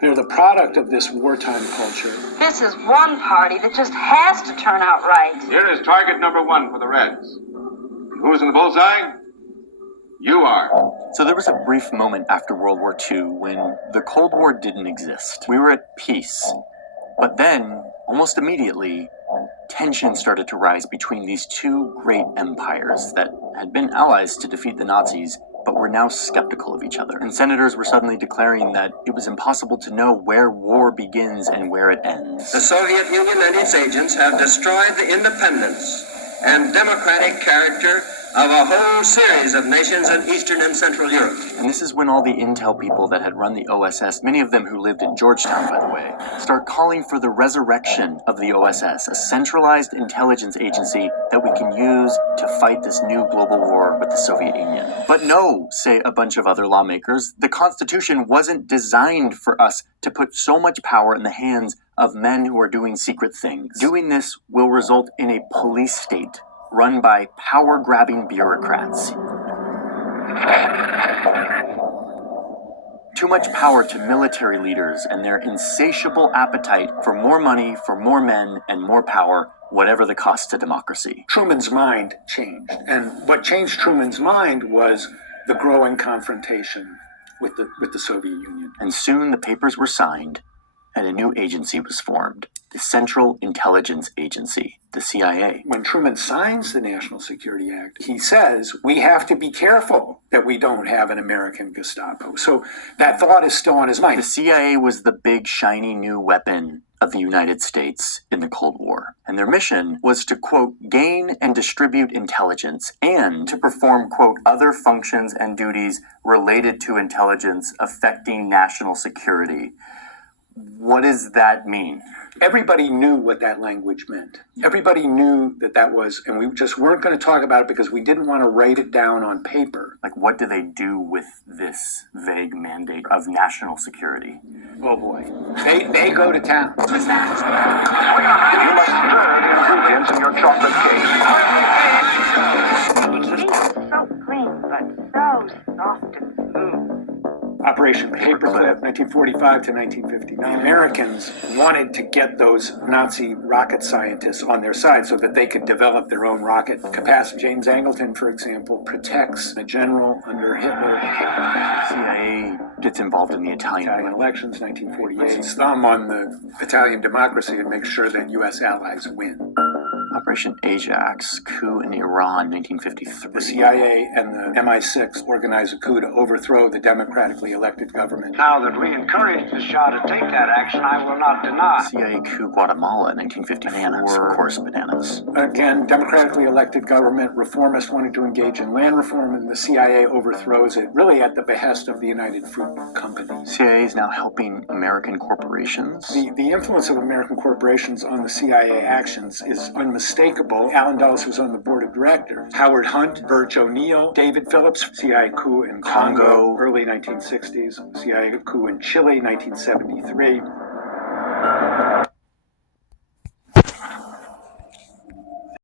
They're the product of this wartime culture. This is one party that just has to turn out right. Here is target number 1 for the Reds. Who's in the bullseye? You are. So there was a brief moment after World War II when the Cold War didn't exist. We were at peace. But then, almost immediately, tension started to rise between these two great empires that had been allies to defeat the Nazis, but were now skeptical of each other. And senators were suddenly declaring that it was impossible to know where war begins and where it ends. The Soviet Union and its agents have destroyed the independence and democratic character of a whole series of nations in Eastern and Central Europe. And this is when all the intel people that had run the OSS, many of them who lived in Georgetown, by the way, start calling for the resurrection of the OSS, a centralized intelligence agency that we can use to fight this new global war with the Soviet Union. But no, say a bunch of other lawmakers, the Constitution wasn't designed for us to put so much power in the hands of men who are doing secret things. Doing this will result in a police state run by power-grabbing bureaucrats. Too much power to military leaders and their insatiable appetite for more money, for more men, and more power, whatever the cost to democracy. Truman's mind changed. And what changed Truman's mind was the growing confrontation with the Soviet Union. And soon the papers were signed, and a new agency was formed, the Central Intelligence Agency, the CIA. When Truman signs the National Security Act, he says, we have to be careful that we don't have an American Gestapo. So that thought is still on his mind. The CIA was the big, shiny new weapon of the United States in the Cold War. And their mission was to, quote, gain and distribute intelligence and to perform, quote, other functions and duties related to intelligence affecting national security. What does that mean? Everybody knew what that language meant. Everybody knew that was, and we just weren't going to talk about it because we didn't want to write it down on paper. Like, what do they do with this vague mandate of national security? Oh boy. They go to town. You must stir the ingredients in your chocolate cake. So clean, but so soft and smooth. Operation Paperclip, 1945 to 1959. The Americans wanted to get those Nazi rocket scientists on their side so that they could develop their own rocket capacity. James Angleton, for example, protects a general under Hitler. CIA gets involved in the Italian elections, 1948. His thumb on the Italian democracy and makes sure that U.S. allies win. Operation Ajax, coup in Iran, 1953. The CIA and the MI6 organize a coup to overthrow the democratically elected government. Now that we encourage the Shah to take that action, I will not deny. CIA coup Guatemala, 1950. Bananas, of course, bananas. Again, democratically elected government, reformists wanted to engage in land reform, and the CIA overthrows it, really at the behest of the United Fruit Company. CIA is now helping American corporations. The influence of American corporations on the CIA actions is unmistakable. Allen Dulles was on the board of directors. Howard Hunt, Birch O'Neill, David Phillips, CIA coup in Congo, early 1960s, CIA coup in Chile, 1973.